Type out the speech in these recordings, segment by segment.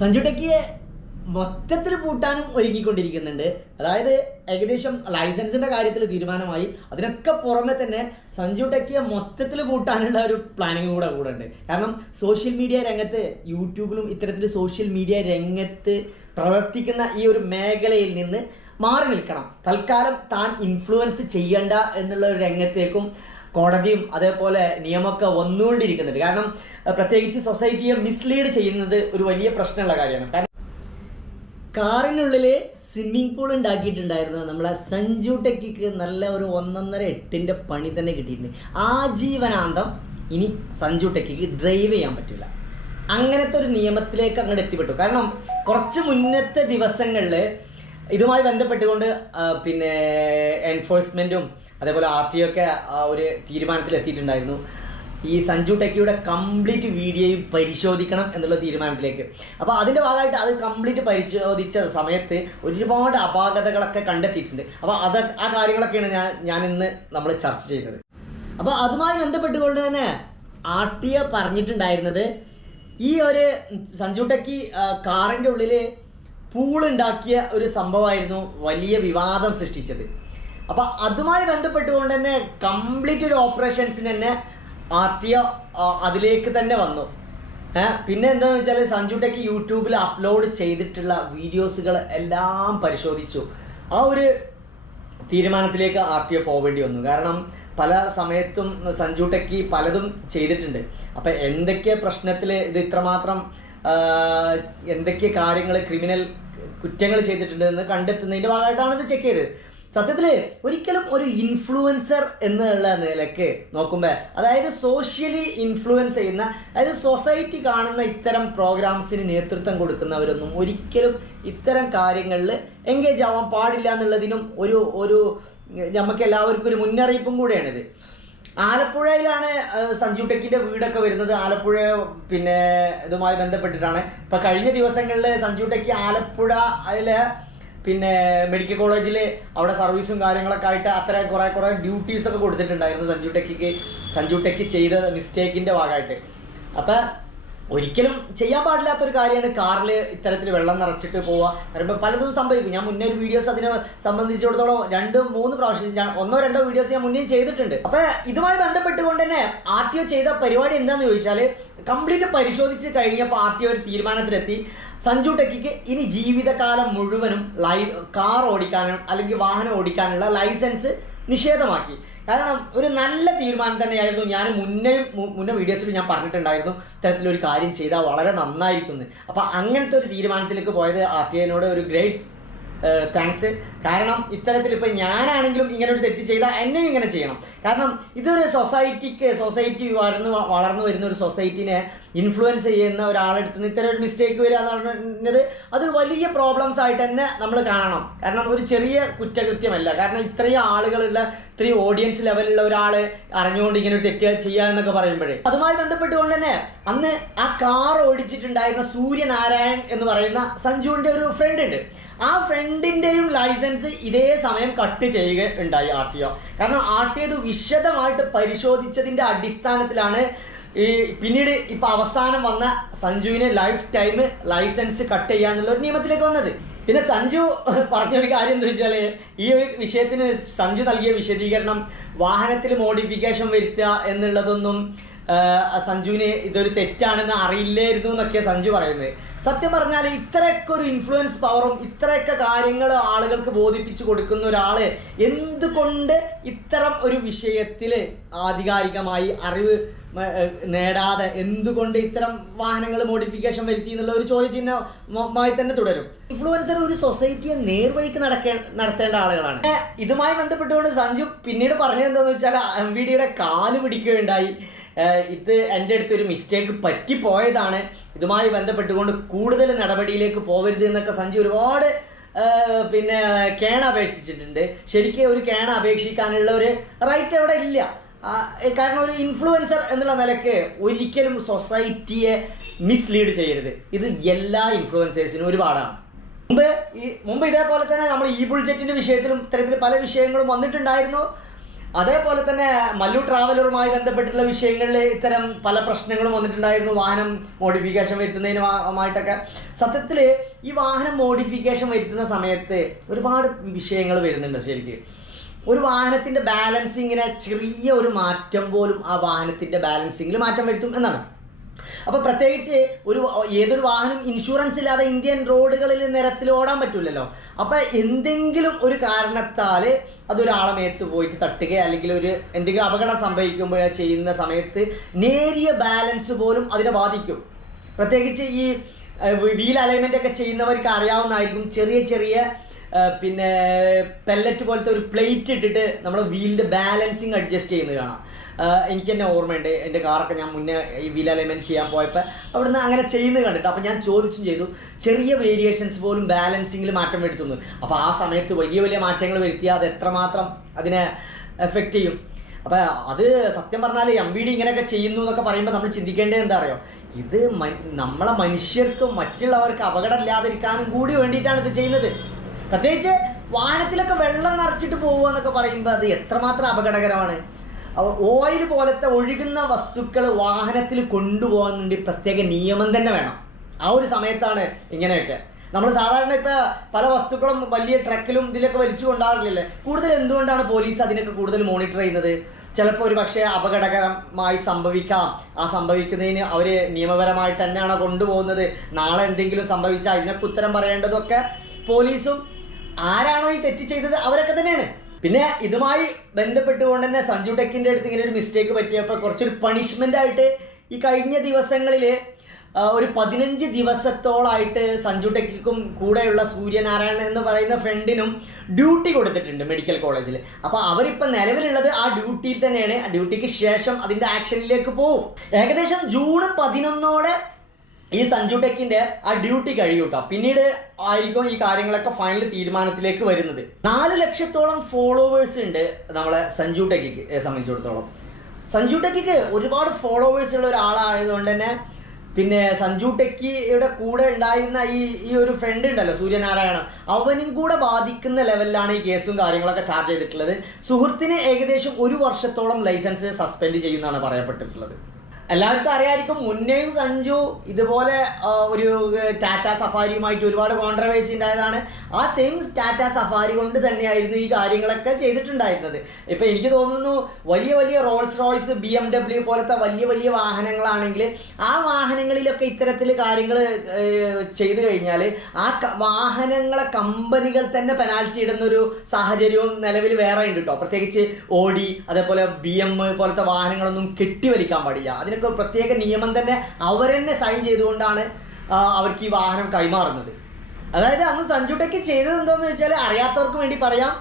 സഞ്ജു ടെക്കിയെ മൊത്തത്തിൽ പൂട്ടാനും ഒരുങ്ങിക്കൊണ്ടിരിക്കുന്നുണ്ട്. അതായത് ഏകദേശം ലൈസൻസിന്റെ കാര്യത്തിൽ തീരുമാനമായി. അതിനൊക്കെ പുറമെ തന്നെ സഞ്ജു ടെക്കിയെ മൊത്തത്തിൽ കൂട്ടാനുള്ള ഒരു പ്ലാനിങ് കൂടെ കൂടെ ഉണ്ട്. കാരണം സോഷ്യൽ മീഡിയ രംഗത്ത് യൂട്യൂബിലും ഇത്തരത്തിൽ സോഷ്യൽ മീഡിയ രംഗത്ത് പ്രവർത്തിക്കുന്ന ഈ ഒരു മേഖലയിൽ നിന്ന് മാറി നിൽക്കണം. തൽക്കാലം താൻ ഇൻഫ്ലുവൻസ് ചെയ്യണ്ട എന്നുള്ള ഒരു രംഗത്തേക്കും കോടതിയും അതേപോലെ നിയമമൊക്കെ വന്നുകൊണ്ടിരിക്കുന്നുണ്ട്. കാരണം പ്രത്യേകിച്ച് സൊസൈറ്റിയെ മിസ്ലീഡ് ചെയ്യുന്നത് ഒരു വലിയ പ്രശ്നമുള്ള കാര്യമാണ്. കാരണം കാറിനുള്ളിൽ സ്വിമ്മിംഗ് പൂൾ ഉണ്ടാക്കിയിട്ടുണ്ടായിരുന്നു. നമ്മളെ സഞ്ജു ടെക്കിക്ക് നല്ല ഒരു ഒന്നൊന്നര എട്ടിന്റെ പണി തന്നെ കിട്ടിയിട്ടുണ്ട്. ആജീവനാന്തം ഇനി സഞ്ജു ടെക്കിക്ക് ഡ്രൈവ് ചെയ്യാൻ പറ്റില്ല. അങ്ങനത്തെ ഒരു നിയമത്തിലേക്ക് അങ്ങോട്ട് എത്തിപ്പെട്ടു. കാരണം കുറച്ച് മുന്നത്തെ ദിവസങ്ങളിൽ ഇതുമായി ബന്ധപ്പെട്ടുകൊണ്ട് പിന്നെ എൻഫോഴ്സ്മെന്റും അതേപോലെ ആർ ടി ഒക്കെ ഒരു തീരുമാനത്തിൽ എത്തിയിട്ടുണ്ടായിരുന്നു ഈ സഞ്ജു ടെക്കിയുടെ കംപ്ലീറ്റ് വീഡിയോയും പരിശോധിക്കണം എന്നുള്ള തീരുമാനത്തിലേക്ക്. അപ്പോൾ അതിന്റെ ഭാഗമായിട്ട് അത് കംപ്ലീറ്റ് പരിശോധിച്ച സമയത്ത് ഒരുപാട് അപാകതകളൊക്കെ കണ്ടെത്തിയിട്ടുണ്ട്. അപ്പോൾ അത് ആ കാര്യങ്ങളൊക്കെയാണ് ഞാൻ ഞാൻ ഇന്ന് നമ്മൾ ചർച്ച ചെയ്യുന്നത്. അപ്പോൾ അതുമായി ബന്ധപ്പെട്ടുകൊണ്ട് തന്നെ ഒ പറഞ്ഞിട്ടുണ്ടായിരുന്നത് ഈ ഒരു സഞ്ജു ടെക്കി കാറിന്റെ ഉള്ളിൽ പൂളുണ്ടാക്കിയ ഒരു സംഭവമായിരുന്നു വലിയ വിവാദം സൃഷ്ടിച്ചത്. അപ്പോൾ അതുമായി ബന്ധപ്പെട്ടുകൊണ്ട് തന്നെ കംപ്ലീറ്റ് ഒരു ഓപ്പറേഷൻസിന് തന്നെ ആർ ടി അതിലേക്ക് തന്നെ വന്നു. പിന്നെ എന്താണെന്ന് വെച്ചാൽ സഞ്ജു ടെക്ക് യൂട്യൂബിൽ അപ്ലോഡ് ചെയ്തിട്ടുള്ള വീഡിയോസുകൾ എല്ലാം പരിശോധിച്ചു. ആ ഒരു തീരുമാനത്തിലേക്ക് ആർ ടി ഒ പോവേണ്ടി വന്നു. കാരണം പല സമയത്തും സഞ്ജു ടെക്കി പലതും ചെയ്തിട്ടുണ്ട്. അപ്പം എന്തൊക്കെ പ്രശ്നത്തിൽ ഇത് ഇത്രമാത്രം എന്തൊക്കെ കാര്യങ്ങൾ ക്രിമിനൽ കുറ്റങ്ങൾ ചെയ്തിട്ടുണ്ട് എന്ന് കണ്ടെത്തുന്നതിന്റെ ഭാഗമായിട്ടാണ് ഇത് ചെക്ക് ചെയ്തത്. സത്യത്തിൽ ഒരിക്കലും ഒരു ഇൻഫ്ലുവൻസർ എന്നുള്ള നിലയ്ക്ക് നോക്കുമ്പോൾ അതായത് സോഷ്യലി ഇൻഫ്ലുവൻസ് ചെയ്യുന്ന അതായത് സൊസൈറ്റി കാണുന്ന ഇത്തരം പ്രോഗ്രാംസിന് നേതൃത്വം കൊടുക്കുന്നവരൊന്നും ഒരിക്കലും ഇത്തരം കാര്യങ്ങളിൽ എൻഗേജ് ആവാൻ പാടില്ല എന്നുള്ളതിനും ഒരു ഒരു നമുക്ക് എല്ലാവർക്കും ഒരു മുന്നറിയിപ്പും കൂടെയാണിത്. ആലപ്പുഴയിലാണ് സഞ്ജു ടെക്കിന്റെ വീടൊക്കെ വരുന്നത്. ആലപ്പുഴ പിന്നെ ഇതുമായി ബന്ധപ്പെട്ടിട്ടാണ്. ഇപ്പൊ കഴിഞ്ഞ ദിവസങ്ങളിൽ സഞ്ജു ടെക്കി ആലപ്പുഴ അതിലെ പിന്നെ മെഡിക്കൽ കോളേജിൽ അവിടെ സർവീസും കാര്യങ്ങളൊക്കെ ആയിട്ട് അത്ര കുറെ കുറെ ഡ്യൂട്ടീസ് ഒക്കെ കൊടുത്തിട്ടുണ്ടായിരുന്നു സഞ്ജു ടെക്കിക്ക്. സഞ്ജു ടെക്കി ചെയ്ത മിസ്റ്റേക്കിന്റെ ഭാഗമായിട്ട്. അപ്പൊ ഒരിക്കലും ചെയ്യാൻ പാടില്ലാത്ത ഒരു കാര്യമാണ് കാറിൽ ഇത്തരത്തിൽ വെള്ളം നിറച്ചിട്ട് പോവുക. പറയുമ്പോൾ പലതും സംഭവിക്കും. ഞാൻ മുന്നേ ഒരു വീഡിയോസ് അതിനെ സംബന്ധിച്ചിടത്തോളം രണ്ട് മൂന്ന് പ്രാവശ്യം ഞാൻ ഒന്നോ രണ്ടോ വീഡിയോസ് ഞാൻ മുന്നേ ചെയ്തിട്ടുണ്ട്. അപ്പൊ ഇതുമായി ബന്ധപ്പെട്ടുകൊണ്ട് തന്നെ ആർ ടി ഒ ചെയ്ത പരിപാടി എന്താന്ന് ചോദിച്ചാൽ കംപ്ലീറ്റ് പരിശോധിച്ച് കഴിഞ്ഞപ്പോൾ ആർ ടി ഒ ഒരു തീരുമാനത്തിലെത്തി. സഞ്ജു ടെക്കിക്ക് ഇനി ജീവിതകാലം മുഴുവനും ലൈ കാർ ഓടിക്കാനും അല്ലെങ്കിൽ വാഹനം ഓടിക്കാനുള്ള ലൈസൻസ് നിഷേധമാക്കി. കാരണം ഒരു നല്ല തീരുമാനം തന്നെയായിരുന്നു ഞാൻ മുന്നേ മുന്നേ വീഡിയോസിൽ ഞാൻ പറഞ്ഞിട്ടുണ്ടായിരുന്നു ഇത്തരത്തിലൊരു കാര്യം ചെയ്താൽ വളരെ നന്നായിരിക്കുന്നു അപ്പോൾ അങ്ങനത്തെ ഒരു തീരുമാനത്തിലേക്ക് പോയത് ആർ ടി ഐനോട് ഒരു ഗ്രേറ്റ് താങ്ക്സ് കാരണം ഇത്തരത്തിൽ ഇപ്പം ഞാനാണെങ്കിലും ഇങ്ങനെ ഒരു തെറ്റ് ചെയ്താൽ എന്നെയും ഇങ്ങനെ ചെയ്യണം. കാരണം ഇതൊരു സൊസൈറ്റിക്ക് സൊസൈറ്റി വളർന്ന് വളർന്നു വരുന്ന ഒരു സൊസൈറ്റിനെ ഇൻഫ്ലുവൻസ് ചെയ്യുന്ന ഒരാളെടുത്ത് നിന്ന് ഇത്തരം ഒരു മിസ്റ്റേക്ക് വരിക എന്ന് പറഞ്ഞത് അത് വലിയ പ്രോബ്ലംസ് ആയിട്ട് തന്നെ നമ്മൾ കാണണം. കാരണം ഒരു ചെറിയ കുറ്റകൃത്യമല്ല. കാരണം ഇത്രയും ആളുകളുള്ള ഇത്രയും ഓഡിയൻസ് ലെവലിലുള്ള ഒരാൾ അറിഞ്ഞുകൊണ്ട് ഇങ്ങനെ ഒരു തെറ്റ് ചെയ്യുക എന്നൊക്കെ പറയുമ്പോഴേ. അതുമായി ബന്ധപ്പെട്ടുകൊണ്ട് തന്നെ അന്ന് ആ കാർ ഓടിച്ചിട്ടുണ്ടായിരുന്ന സൂര്യനാരായൺ എന്ന് പറയുന്ന സഞ്ജുവിന്റെ ഒരു ഫ്രണ്ട് ഉണ്ട്. ആ ഫ്രണ്ടിന്റെയും ലൈസൻസ് ഇതേ സമയം കട്ട് ചെയ്യുക ഉണ്ടായി ആർ ടി ഒ. കാരണം ആർ ടി ഒ വിശദമായിട്ട് പരിശോധിച്ചതിന്റെ അടിസ്ഥാനത്തിലാണ് ഈ പിന്നീട് ഇപ്പൊ അവസാനം വന്ന സഞ്ജുവിനെ ലൈഫ് ടൈം ലൈസൻസ് കട്ട് ചെയ്യാന്നുള്ള ഒരു നിയമത്തിലേക്ക് വന്നത്. പിന്നെ സഞ്ജു പറഞ്ഞ ഒരു കാര്യം എന്താ വെച്ചാൽ ഈ ഒരു വിഷയത്തിന് സഞ്ജു നൽകിയ വിശദീകരണം വാഹനത്തിൽ മോഡിഫിക്കേഷൻ വരുത്തുക എന്നുള്ളതൊന്നും സഞ്ജുവിന് ഇതൊരു തെറ്റാണെന്ന് അറിയില്ലായിരുന്നു എന്നൊക്കെയാണ് സഞ്ജു പറയുന്നത്. സത്യം പറഞ്ഞാൽ ഇത്രയൊക്കെ ഒരു ഇൻഫ്ലുവൻസ് പവറും ഇത്രയൊക്കെ കാര്യങ്ങൾ ആളുകൾക്ക് ബോധിപ്പിച്ചു കൊടുക്കുന്ന ഒരാൾ എന്തുകൊണ്ട് ഇത്തരം ഒരു വിഷയത്തിൽ ആധികാരികമായി അറിവ് നേടാതെ എന്തുകൊണ്ട് ഇത്തരം വാഹനങ്ങൾ മോഡിഫിക്കേഷൻ വരുത്തി എന്നുള്ള ഒരു ചോദ്യചിഹ്നമായി തന്നെ തുടരും. ഇൻഫ്ലുവൻസർ ഒരു സൊസൈറ്റിയെ നേർവഴിക്ക് നടക്കേ നടത്തേണ്ട ആളുകളാണ്. ഇതുമായി ബന്ധപ്പെട്ടുകൊണ്ട് സഞ്ജു പിന്നീട് പറഞ്ഞത് എന്താണെന്ന് വെച്ചാൽ എം വി ഡിയുടെ കാൽ പിടിക്കുകയുണ്ടായി. ഇത് എന്റെ അടുത്ത് ഒരു മിസ്റ്റേക്ക് പറ്റിപ്പോയതാണ്. ഇതുമായി ബന്ധപ്പെട്ടുകൊണ്ട് കൂടുതൽ നടപടിയിലേക്ക് പോകരുത് എന്നൊക്കെ സഞ്ജു ഒരുപാട് പിന്നെ കേണ അപേക്ഷിച്ചിട്ടുണ്ട്. ശരിക്കും ഒരു കേണ അപേക്ഷിക്കാനുള്ള ഒരു റൈറ്റ് അവിടെ ഇല്ല. കാരണം ഒരു ഇൻഫ്ലുവൻസർ എന്നുള്ള നിലയ്ക്ക് ഒരിക്കലും സൊസൈറ്റിയെ മിസ്ലീഡ് ചെയ്യരുത്. ഇത് എല്ലാ ഇൻഫ്ലുവൻസേഴ്സിനും ഒരുപാടാണ്. മുമ്പ് ഈ മുമ്പ് ഇതേപോലെ തന്നെ നമ്മൾ ഈ ബുൾജറ്റിന്റെ വിഷയത്തിലും ഇത്തരത്തിൽ പല വിഷയങ്ങളും വന്നിട്ടുണ്ടായിരുന്നു. അതേപോലെ തന്നെ മല്ലു ട്രാവലറുമായി ബന്ധപ്പെട്ടിട്ടുള്ള വിഷയങ്ങളിൽ ഇത്തരം പല പ്രശ്നങ്ങളും വന്നിട്ടുണ്ടായിരുന്നു. വാഹനം മോഡിഫിക്കേഷൻ വരുത്തുന്നതിനുമായിട്ടൊക്കെ സത്യത്തിൽ ഈ വാഹനം മോഡിഫിക്കേഷൻ വരുത്തുന്ന സമയത്ത് ഒരുപാട് വിഷയങ്ങൾ വരുന്നുണ്ട് ശരിക്കും. ഒരു വാഹനത്തിന്റെ ബാലൻസിങ്ങിനെ ചെറിയ ഒരു മാറ്റം പോലും ആ വാഹനത്തിന്റെ ബാലൻസിങ്ങിൽ മാറ്റം വരുത്തും എന്നാണ്. അപ്പൊ പ്രത്യേകിച്ച് ഒരു ഏതൊരു വാഹനം ഇൻഷുറൻസ് ഇല്ലാതെ ഇന്ത്യൻ റോഡുകളിൽ നിരത്തിൽ ഓടാൻ പറ്റൂലല്ലോ. അപ്പൊ എന്തെങ്കിലും ഒരു കാരണത്താൽ അതൊരാളെ മേത്ത് പോയിട്ട് തട്ടുക അല്ലെങ്കിൽ ഒരു എന്തെങ്കിലും അപകടം സംഭവിക്കുമ്പോൾ ചെയ്യുന്ന സമയത്ത് നേരിയ ബാലൻസ് പോലും അതിനെ ബാധിക്കും. പ്രത്യേകിച്ച് ഈ വീൽ അലൈൻമെന്റ് ഒക്കെ ചെയ്യുന്നവർക്ക് അറിയാവുന്നതായിരിക്കും. ചെറിയ ചെറിയ പിന്നെ പെല്ലറ്റ് പോലത്തെ ഒരു പ്ലേറ്റ് ഇട്ടിട്ട് നമ്മൾ വീലിന്റെ ബാലൻസിങ് അഡ്ജസ്റ്റ് ചെയ്യുന്നത് കാണാം. എനിക്ക് തന്നെ ഓർമ്മയുണ്ട്. എന്റെ കാറൊക്കെ ഞാൻ മുന്നേ ഈ വീൽ അലൈൻമെന്റ് ചെയ്യാൻ പോയപ്പോൾ അവിടുന്ന് അങ്ങനെ ചെയ്യുന്നത് കണ്ടിട്ട് അപ്പോൾ ഞാൻ ചോദിച്ചും ചെയ്തു. ചെറിയ വേരിയേഷൻസ് പോലും ബാലൻസിങ്ങിൽ മാറ്റം വരുത്തുന്നു. അപ്പോൾ ആ സമയത്ത് വലിയ വലിയ മാറ്റങ്ങൾ വരുത്തിയാൽ അത് എത്രമാത്രം അതിനെ എഫക്റ്റ് ചെയ്യും. അപ്പോൾ അത് സത്യം പറഞ്ഞാൽ എം ബി ഡി ഇങ്ങനെയൊക്കെ ചെയ്യുന്നു എന്നൊക്കെ പറയുമ്പോൾ നമ്മൾ ചിന്തിക്കേണ്ടത് എന്താ അറിയോ ഇത് നമ്മളെ മനുഷ്യർക്കും മറ്റുള്ളവർക്ക് അപകടം ഇല്ലാതിരിക്കാനും കൂടി വേണ്ടിയിട്ടാണ് ഇത് ചെയ്യുന്നത്. പ്രത്യേകിച്ച് വാഹനത്തിലൊക്കെ വെള്ളം നിറച്ചിട്ട് പോകുക എന്നൊക്കെ പറയുമ്പോൾ അത് എത്രമാത്രം അപകടകരമാണ്. ഓയിൽ പോലത്തെ ഒഴുകുന്ന വസ്തുക്കൾ വാഹനത്തിൽ കൊണ്ടുപോകുന്നുണ്ട് പ്രത്യേക നിയമം തന്നെ വേണം. ആ ഒരു സമയത്താണ് ഇങ്ങനെയൊക്കെ. നമ്മൾ സാധാരണ ഇപ്പം പല വസ്തുക്കളും വലിയ ട്രക്കിലും ഇതിലൊക്കെ വലിച്ചു കൊണ്ടാറില്ലല്ലേ? കൂടുതൽ എന്തുകൊണ്ടാണ് പോലീസ് അതിനൊക്കെ കൂടുതൽ മോണിറ്റർ ചെയ്യുന്നത്? ചിലപ്പോൾ ഒരു പക്ഷേ അപകടകരമായി സംഭവിക്കാം. ആ സംഭവിക്കുന്നതിന് അവർ നിയമപരമായിട്ട് തന്നെയാണ് കൊണ്ടുപോകുന്നത്? നാളെ എന്തെങ്കിലും സംഭവിച്ചാൽ അതിനൊക്കെ ഉത്തരം പറയേണ്ടതൊക്കെ പോലീസും ആരാണോ ഈ തെറ്റ് ചെയ്തത് അവരൊക്കെ തന്നെയാണ്. പിന്നെ ഇതുമായി ബന്ധപ്പെട്ടുകൊണ്ട് തന്നെ സഞ്ജു ടെക്കിന്റെ അടുത്ത് ഇങ്ങനെ ഒരു മിസ്റ്റേക്ക് പറ്റിയപ്പോൾ കുറച്ചൊരു പണിഷ്മെന്റ് ആയിട്ട് ഈ കഴിഞ്ഞ ദിവസങ്ങളിൽ ഒരു പതിനഞ്ച് ദിവസത്തോളായിട്ട് സഞ്ജു ടെക്കിക്കും കൂടെയുള്ള സൂര്യനാരായണൻ എന്ന് പറയുന്ന ഫ്രണ്ടിനും ഡ്യൂട്ടി കൊടുത്തിട്ടുണ്ട് മെഡിക്കൽ കോളേജിൽ അപ്പോൾ അവരിപ്പോൾ നിലവിലുള്ളത് ആ ഡ്യൂട്ടിയിൽ തന്നെയാണ്. ആ ഡ്യൂട്ടിക്ക് ശേഷം അതിന്റെ ആക്ഷനിലേക്ക് പോവും. ഏകദേശം ജൂൺ പതിനൊന്നോടെ ഈ സഞ്ജു ടെക്കിന്റെ ആ ഡ്യൂട്ടി കഴിയും കേട്ടോ പിന്നീട് ആയിരിക്കും ഈ കാര്യങ്ങളൊക്കെ ഫൈനൽ തീരുമാനത്തിലേക്ക് വരുന്നത്. നാല് ലക്ഷത്തോളം ഫോളോവേഴ്സ് ഉണ്ട് നമ്മളെ സഞ്ജു ടെക്കിക്ക് സംബന്ധിച്ചിടത്തോളം. സഞ്ജു ടെക്കിക്ക് ഒരുപാട് ഫോളോവേഴ്സ് ഉള്ള ഒരാളായതുകൊണ്ട് തന്നെ പിന്നെ സഞ്ജു ടെക്കിയുടെ കൂടെ ഉണ്ടായിരുന്ന ഈ ഈ ഒരു ഫ്രണ്ട് ഉണ്ടല്ലോ സൂര്യനാരായണ അവനും കൂടെ ബാധിക്കുന്ന ലെവലിലാണ് ഈ കേസും കാര്യങ്ങളൊക്കെ ചാർജ് ചെയ്തിട്ടുള്ളത്. സുഹൃത്തിന് ഏകദേശം ഒരു വർഷത്തോളം ലൈസൻസ് സസ്പെൻഡ് ചെയ്യുന്നതാണ് പറയപ്പെട്ടിട്ടുള്ളത്. എല്ലാവർക്കും അറിയാമായിരിക്കും മുന്നേയും സഞ്ജു ഇതുപോലെ ഒരു ടാറ്റ സഫാരിയുമായിട്ട് ഒരുപാട് കോൺട്രവേഴ്സി ഉണ്ടായതാണ്. ആ സെയിം ടാറ്റ സഫാരി കൊണ്ട് തന്നെയായിരുന്നു ഈ കാര്യങ്ങളൊക്കെ ചെയ്തിട്ടുണ്ടായിരുന്നത്. ഇപ്പൊ എനിക്ക് തോന്നുന്നു വലിയ വലിയ Rolls Royce B M W പോലത്തെ വലിയ വലിയ വാഹനങ്ങളാണെങ്കിൽ ആ വാഹനങ്ങളിലൊക്കെ ഇത്തരത്തിൽ കാര്യങ്ങൾ ചെയ്തു കഴിഞ്ഞാൽ ആ വാഹനങ്ങളെ കമ്പനികൾ തന്നെ പെനാൽറ്റി ഇടുന്ന ഒരു സാഹചര്യവും നിലവിൽ വേറെ ഉണ്ട് കേട്ടോ പ്രത്യേകിച്ച് ഓഡി അതേപോലെ ബി എം പോലത്തെ വാഹനങ്ങളൊന്നും കെട്ടിവലിക്കാൻ പാടില്ല. അതിനൊക്കെ ഒരു പ്രത്യേക നിയമം തന്നെ അവർ തന്നെ സൈൻ ചെയ്തുകൊണ്ടാണ് അവർക്ക് ഈ വാഹനം കൈമാറുന്നത്. അതായത് അന്ന് സഞ്ജുട്ടയ്ക്ക് ചെയ്തത് എന്താന്ന് വെച്ചാൽ അറിയാത്തവർക്ക് വേണ്ടി പറയാം.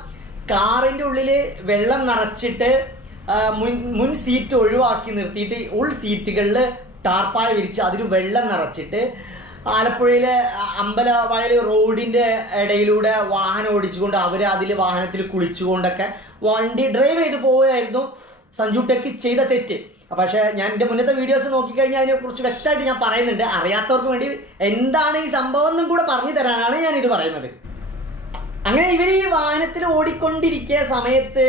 കാറിന്റെ ഉള്ളിൽ വെള്ളം നിറച്ചിട്ട് മുൻ മുൻ സീറ്റ് ഒഴിവാക്കി നിർത്തിയിട്ട് ഉൾ സീറ്റുകളിൽ ടാർപ്പായ വിരിച്ച് അതിൽ വെള്ളം നിറച്ചിട്ട് ആലപ്പുഴയിലെ അമ്പലവയൽ റോഡിന്റെ ഇടയിലൂടെ വാഹനം ഓടിച്ചുകൊണ്ട് അവർ അതിൽ വാഹനത്തിൽ കുളിച്ചുകൊണ്ടൊക്കെ വണ്ടി ഡ്രൈവ് ചെയ്ത് പോവുകയായിരുന്നു സഞ്ജു ചെയ്ത തെറ്റ്. പക്ഷേ ഞാൻ എന്റെ മുന്നത്തെ വീഡിയോസ് നോക്കിക്കഴിഞ്ഞാൽ അതിനെക്കുറിച്ച് വ്യക്തമായിട്ട് ഞാൻ പറയുന്നുണ്ട്. അറിയാത്തവർക്ക് വേണ്ടി എന്താണ് ഈ സംഭവം എന്നും കൂടെ പറഞ്ഞു തരാനാണ് ഞാൻ ഇത് പറയുന്നത്. അങ്ങനെ ഇവർ ഈ വാഹനത്തിൽ ഓടിക്കൊണ്ടിരിക്കുന്ന സമയത്ത്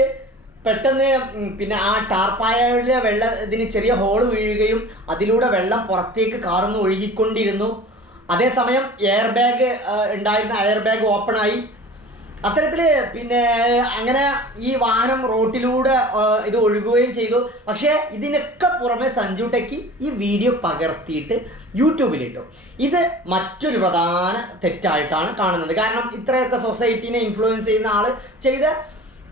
പെട്ടെന്ന് പിന്നെ ആ ടാർപ്പായയിലെ വെള്ള ഇതിന് ചെറിയ ഹോൾ വീഴുകയും അതിലൂടെ വെള്ളം പുറത്തേക്ക് കാർന്ന് ഒഴുകിക്കൊണ്ടിരുന്നു. അതേസമയം എയർ ബാഗ് ഉണ്ടായിരുന്ന എയർ ബാഗ് ഓപ്പണായി അത്തരത്തിൽ പിന്നെ അങ്ങനെ ഈ വാഹനം റോട്ടിലൂടെ ഇത് ഒഴുകുകയും ചെയ്തു. പക്ഷേ ഇതിനൊക്കെ പുറമെ സഞ്ജു ടെക്കി ഈ വീഡിയോ പകർത്തിയിട്ട് യൂട്യൂബിലിട്ടു. ഇത് മറ്റൊരു പ്രധാന തെറ്റായിട്ടാണ് കാണുന്നത്. കാരണം ഇത്രയൊക്കെ സൊസൈറ്റിനെ ഇൻഫ്ലുവൻസ് ചെയ്യുന്ന ആൾ ചെയ്ത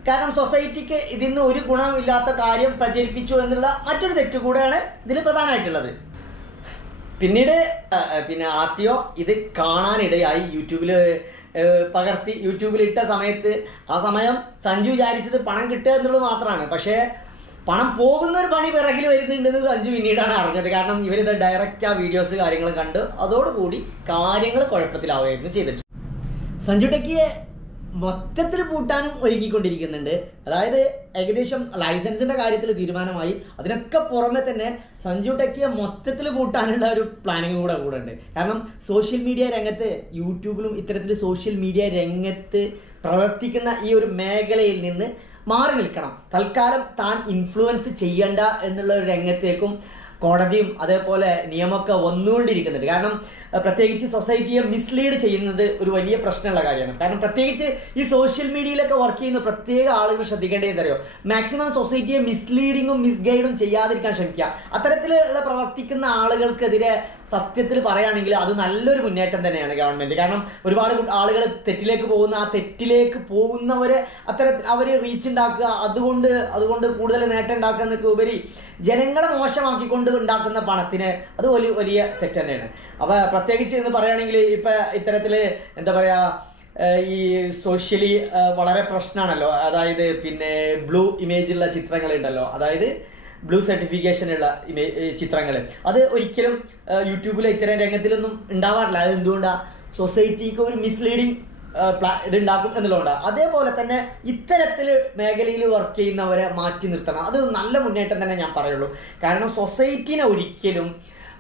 കാരണം സൊസൈറ്റിക്ക് ഇതിന്ന് ഒരു ഗുണമില്ലാത്ത കാര്യം പ്രചരിപ്പിച്ചു എന്നുള്ള മറ്റൊരു തെറ്റ് കൂടെയാണ് ഇതിൽ പ്രധാനമായിട്ടുള്ളത്. പിന്നീട് പിന്നെ ആർ ടി ഒ ഇത് കാണാനിടയായി. യൂട്യൂബിൽ പകർത്തി യൂട്യൂബിൽ ഇട്ട സമയത്ത് ആ സമയം സഞ്ജു വിചാരിച്ചത് പണം കിട്ടുക എന്നുള്ളത് മാത്രമാണ്. പക്ഷേ പണം പോകുന്ന ഒരു പണി പിറകിൽ വരുന്നുണ്ടെന്ന് സഞ്ജു പിന്നീടാണ് അറിഞ്ഞത്. കാരണം ഇവരിത് ഡയറക്റ്റ് ആ വീഡിയോസ് കാര്യങ്ങൾ കണ്ട് അതോടുകൂടി കാര്യങ്ങൾ കുഴപ്പത്തിലാവുകയായിരുന്നു ചെയ്തിട്ട് സഞ്ജു ടെക്കിയെ മൊത്തത്തിൽ പൂട്ടാനും ഒരുങ്ങിക്കൊണ്ടിരിക്കുന്നുണ്ട്. അതായത് ഏകദേശം ലൈസൻസിന്റെ കാര്യത്തിൽ തീരുമാനമായി. അതിനൊക്കെ പുറമെ തന്നെ സഞ്ജു ടെക്കിയെ മൊത്തത്തിൽ കൂട്ടാനുള്ള ഒരു പ്ലാനിങ് കൂടെ കൂടെ ഉണ്ട് കാരണം സോഷ്യൽ മീഡിയ രംഗത്ത് യൂട്യൂബിലും ഇത്തരത്തിൽ സോഷ്യൽ മീഡിയ രംഗത്ത് പ്രവർത്തിക്കുന്ന ഈ ഒരു മേഖലയിൽ നിന്ന് മാറി നിൽക്കണം. തൽക്കാലം താൻ ഇൻഫ്ലുവൻസ് ചെയ്യണ്ട എന്നുള്ള ഒരു രംഗത്തേക്കും കോടതിയും അതേപോലെ നിയമമൊക്കെ വന്നുകൊണ്ടിരിക്കുന്നുണ്ട്. കാരണം പ്രത്യേകിച്ച് സൊസൈറ്റിയെ മിസ്ലീഡ് ചെയ്യുന്നത് ഒരു വലിയ പ്രശ്നമുള്ള കാര്യമാണ്. കാരണം പ്രത്യേകിച്ച് ഈ സോഷ്യൽ മീഡിയയിലൊക്കെ വർക്ക് ചെയ്യുന്ന പ്രത്യേക ആളുകൾ ശ്രദ്ധിക്കേണ്ടത് എന്തറിയോ മാക്സിമം സൊസൈറ്റിയെ മിസ്ലീഡിങ്ങും മിസ്ഗൈഡും ചെയ്യാതിരിക്കാൻ ശ്രമിക്കുക. അത്തരത്തിലുള്ള പ്രവർത്തിക്കുന്ന ആളുകൾക്കെതിരെ സത്യത്തിൽ പറയുകയാണെങ്കിൽ അത് നല്ലൊരു മുന്നേറ്റം തന്നെയാണ് ഗവൺമെന്റ് കാരണം ഒരുപാട് ആളുകൾ തെറ്റിലേക്ക് പോകുന്ന ആ തെറ്റിലേക്ക് പോകുന്നവരെ അത്തരത്തിൽ അവർ റീച്ച് ഉണ്ടാക്കുക. അതുകൊണ്ട് അതുകൊണ്ട് കൂടുതൽ നേട്ടം ഉണ്ടാക്കുക എന്നൊക്കെ ഉപരി ജനങ്ങളെ മോശമാക്കിക്കൊണ്ട് ഉണ്ടാക്കുന്ന പണത്തിന് അത് വലിയ വലിയ തെറ്റ് തന്നെയാണ്. അപ്പൊ പ്രത്യേകിച്ച് എന്ന് പറയുകയാണെങ്കിൽ ഇപ്പൊ ഇത്തരത്തിൽ എന്താ പറയാ ഈ സോഷ്യലി വളരെ പ്രശ്നമാണല്ലോ അതായത് പിന്നെ ബ്ലൂ ഇമേജുള്ള ചിത്രങ്ങൾ ഉണ്ടല്ലോ അതായത് ബ്ലൂ സർട്ടിഫിക്കേഷൻ ഉള്ള ഇമേ ചിത്രങ്ങൾ അത് ഒരിക്കലും യൂട്യൂബിൽ ഇത്തരം രംഗത്തിലൊന്നും ഉണ്ടാവാറില്ല. അത് എന്തുകൊണ്ടാണ് സൊസൈറ്റിക്ക് ഒരു മിസ്ലീഡിങ് ഇത് ഉണ്ടാക്കും എന്നുള്ളതുകൊണ്ട്. അതേപോലെ തന്നെ ഇത്തരത്തിൽ മേഖലയിൽ വർക്ക് ചെയ്യുന്നവരെ മാറ്റി നിർത്തണം. അത് നല്ല മുന്നേറ്റം തന്നെ ഞാൻ പറയുള്ളൂ. കാരണം സൊസൈറ്റിനെ ഒരിക്കലും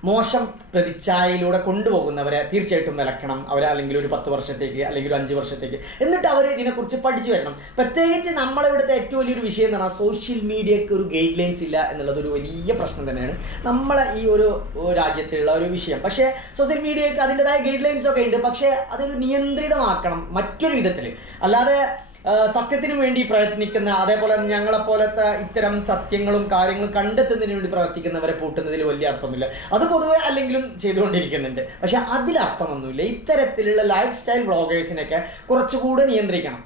മോശം പ്രതിച്ഛായയിലൂടെ കൊണ്ടുപോകുന്നവരെ തീർച്ചയായിട്ടും വിലക്കണം അവരെ അല്ലെങ്കിൽ ഒരു പത്ത് വർഷത്തേക്ക് അല്ലെങ്കിൽ ഒരു അഞ്ച് വർഷത്തേക്ക്. എന്നിട്ട് അവർ ഇതിനെക്കുറിച്ച് പഠിച്ചു വരണം. പ്രത്യേകിച്ച് നമ്മളിവിടുത്തെ ഏറ്റവും വലിയൊരു വിഷയം എന്ന് പറഞ്ഞാൽ സോഷ്യൽ മീഡിയക്ക് ഒരു ഗൈഡ് ലൈൻസ് ഇല്ല എന്നുള്ളത് ഒരു വലിയ പ്രശ്നം തന്നെയാണ്. നമ്മളെ ഈ ഒരു രാജ്യത്തുള്ള ഒരു വിഷയം. പക്ഷേ സോഷ്യൽ മീഡിയക്ക് അതിന്റെതായ ഗൈഡ് ലൈൻസ് ഒക്കെ ഉണ്ട്. പക്ഷേ അതൊരു നിയന്ത്രിതമാക്കണം മറ്റൊരു വിധത്തിൽ അല്ലാതെ സത്യത്തിനു വേണ്ടി പ്രയത്നിക്കുന്ന അതേപോലെ ഞങ്ങളെ പോലത്തെ ഇത്തരം സത്യങ്ങളും കാര്യങ്ങളും കണ്ടെത്തുന്നതിന് വേണ്ടി പ്രവർത്തിക്കുന്നവരെ പൂട്ടുന്നതിൽ വലിയ അർത്ഥമില്ല. അത് പൊതുവെ അല്ലെങ്കിലും ചെയ്തുകൊണ്ടിരിക്കുന്നുണ്ട്. പക്ഷെ അതിൽ അർത്ഥമൊന്നുമില്ല ഇത്തരത്തിലുള്ള ലൈഫ് സ്റ്റൈൽ വ്ളോഗേഴ്സിനൊക്കെ കുറച്ചുകൂടെ നിയന്ത്രിക്കണം.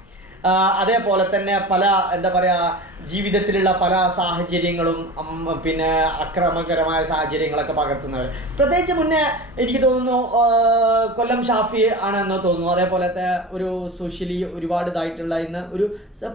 അതേപോലെ തന്നെ പല എന്താ പറയുക ജീവിതത്തിലുള്ള പല സാഹചര്യങ്ങളും പിന്നെ അക്രമകരമായ സാഹചര്യങ്ങളൊക്കെ പകർത്തുന്നവർ. പ്രത്യേകിച്ച് മുന്നേ എനിക്ക് തോന്നുന്നു കൊല്ലം ഷാഫി ആണെന്ന് തോന്നുന്നു. അതേപോലത്തെ ഒരു സോഷ്യലി ഒരുപാട് ഇതായിട്ടുള്ള ഇന്ന് ഒരു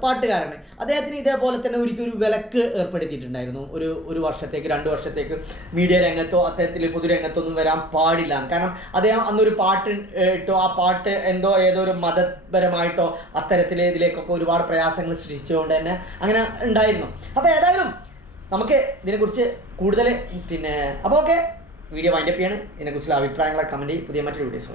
പാട്ടുകാരന് അദ്ദേഹത്തിന് ഇതേപോലെ തന്നെ ഒരിക്കൽ ഒരു വിലക്ക് ഏർപ്പെടുത്തിയിട്ടുണ്ടായിരുന്നു. ഒരു ഒരു വർഷത്തേക്ക് രണ്ട് വർഷത്തേക്ക് മീഡിയ രംഗത്തോ അത്തരത്തിൽ പൊതുരംഗത്തോ ഒന്നും വരാൻ പാടില്ല. കാരണം അദ്ദേഹം അന്നൊരു പാട്ട് ഇട്ടോ ആ പാട്ട് എന്തോ ഏതോ ഒരു മതപരമായിട്ടോ അത്തരത്തിൽ ഇതിലേക്കൊക്കെ ഒരുപാട് പ്രയാസങ്ങൾ സൃഷ്ടിച്ചുകൊണ്ട് തന്നെ അങ്ങനെ ഉണ്ടായിരുന്നു. അപ്പോൾ ഏതായാലും നമുക്ക് ഇതിനെക്കുറിച്ച് കൂടുതൽ പിന്നെ അപ്പോൾ ഓക്കെ വീഡിയോ വൈൻഡപ്പ് ചെയ്യാണ്. ഇതിനെക്കുറിച്ചുള്ള അഭിപ്രായങ്ങളെ കമന്റ് പുതിയ മറ്റൊരു വീഡിയോസ്